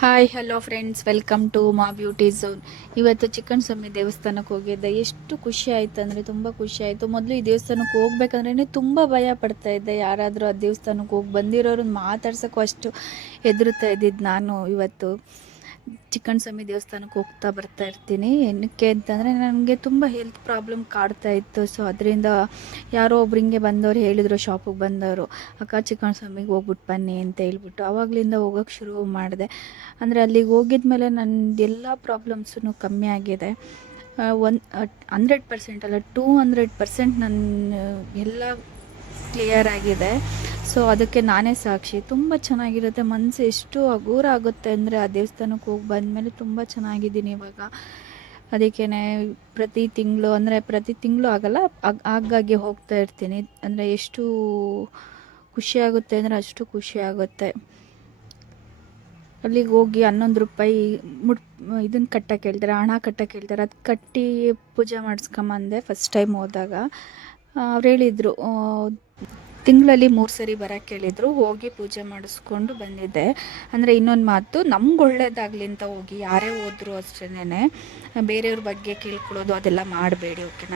Hi hello friends welcome to my beauty zone ಇವತ್ತು ಚಿಕನ್ ಸ್ವಾಮಿ ದೇವಸ್ಥಾನಕ್ಕೆ ಹೋಗಿದ್ದೆ. ಎಷ್ಟು ಖುಷಿ ಆಯಿತು ಅಂದರೆ ತುಂಬ ಖುಷಿ ಆಯಿತು. ಮೊದಲು ಈ ದೇವಸ್ಥಾನಕ್ಕೆ ಹೋಗ್ಬೇಕಂದ್ರೇ ತುಂಬ ಭಯ ಪಡ್ತಾ ಇದ್ದೆ. ಯಾರಾದರೂ ಆ ದೇವಸ್ಥಾನಕ್ಕೆ ಹೋಗಿ ಬಂದಿರೋರನ್ನ ಮಾತಾಡ್ಸೋಕ್ಕೂ ಅಷ್ಟು ಹೆದರುತ್ತಾ ಇದ್ದಿದ್ದು ನಾನು ಇವತ್ತು. ಚಿಕನ್ ಸ್ವಾಮಿ ದೇವಸ್ಥಾನಕ್ಕೆ ಹೋಗ್ತಾ ಬರ್ತಾ ಇರ್ತೀನಿ. ಏನಕ್ಕೆ ಅಂತಂದರೆ ನನಗೆ ತುಂಬ ಹೆಲ್ತ್ ಪ್ರಾಬ್ಲಮ್ ಕಾಡ್ತಾ ಇತ್ತು. ಸೊ ಅದರಿಂದ ಯಾರೋ ಒಬ್ರು ಹಿಂಗೆ ಹೇಳಿದ್ರು ಹೇಳಿದರು ಶಾಪಿಗೆ ಬಂದವರು, ಅಕ್ಕ ಚಿಕನ್ ಸ್ವಾಮಿಗೆ ಹೋಗ್ಬಿಟ್ಟು ಬನ್ನಿ ಅಂತ ಹೇಳ್ಬಿಟ್ಟು ಆವಾಗಲಿಂದ ಹೋಗೋಕ್ಕೆ ಶುರು ಮಾಡಿದೆ. ಅಂದರೆ ಅಲ್ಲಿಗೆ ಹೋಗಿದ ಮೇಲೆ ನನ್ನ ಎಲ್ಲ ಪ್ರಾಬ್ಲಮ್ಸೂ ಕಮ್ಮಿ ಆಗಿದೆ. ಒನ್ ಹಂಡ್ರೆಡ್ ಪರ್ಸೆಂಟ್ ಅಲ್ಲ ಟೂ ಹಂಡ್ರೆಡ್ ಪರ್ಸೆಂಟ್ ನನ್ನ ಎಲ್ಲ ಕ್ಲಿಯರ್ ಆಗಿದೆ. ಸೊ ಅದಕ್ಕೆ ನಾನೇ ಸಾಕ್ಷಿ. ತುಂಬ ಚೆನ್ನಾಗಿರುತ್ತೆ. ಮನಸ್ಸು ಎಷ್ಟು ಹಗೂರ ಆಗುತ್ತೆ ಅಂದರೆ ಆ ದೇವಸ್ಥಾನಕ್ಕೆ ಹೋಗಿ ಬಂದಮೇಲೆ ತುಂಬ ಚೆನ್ನಾಗಿದ್ದೀನಿ ಇವಾಗ. ಅದಕ್ಕೇ ಪ್ರತಿ ತಿಂಗಳು ಅಂದರೆ ಪ್ರತಿ ತಿಂಗಳು ಆಗಲ್ಲ, ಆಗ್- ಆಗಾಗ್ಗೆ ಹೋಗ್ತಾ ಇರ್ತೀನಿ. ಅಂದರೆ ಎಷ್ಟು ಖುಷಿಯಾಗುತ್ತೆ ಅಂದರೆ ಅಷ್ಟು ಖುಷಿಯಾಗುತ್ತೆ ಅಲ್ಲಿಗೆ ಹೋಗಿ ಹನ್ನೊಂದು ರೂಪಾಯಿ ಮುಟ್ ಇದನ್ನು ಕಟ್ಟಕ್ಕೆ ಹೇಳ್ತಾರೆ ಹಣ ಕಟ್ಟಕ್ಕೆ ಹೇಳ್ತಾರೆ ಅದು ಕಟ್ಟಿ ಪೂಜೆ ಮಾಡಿಸ್ಕೊಂಬಂದೆ ಫಸ್ಟ್ ಟೈಮ್ ಹೋದಾಗ. ಅವ್ರು ಹೇಳಿದರು ತಿಂಗಳಲ್ಲಿ ಮೂರು ಸರಿ ಬರೋಕ್ಕೆ ಹೇಳಿದ್ರು ಹೋಗಿ ಪೂಜೆ ಮಾಡಿಸ್ಕೊಂಡು ಬಂದಿದ್ದೆ. ಅಂದರೆ ಇನ್ನೊಂದು ಮಾತು, ನಮ್ಗೆ ಒಳ್ಳೇದಾಗಲಿ ಅಂತ ಹೋಗಿ ಯಾರೇ ಹೋದರೂ ಅಷ್ಟೇನೆ ಬೇರೆಯವ್ರ ಬಗ್ಗೆ ಕೇಳ್ಕೊಳ್ಳೋದು ಅದೆಲ್ಲ ಮಾಡಬೇಡಿ, ಓಕೆನಾ?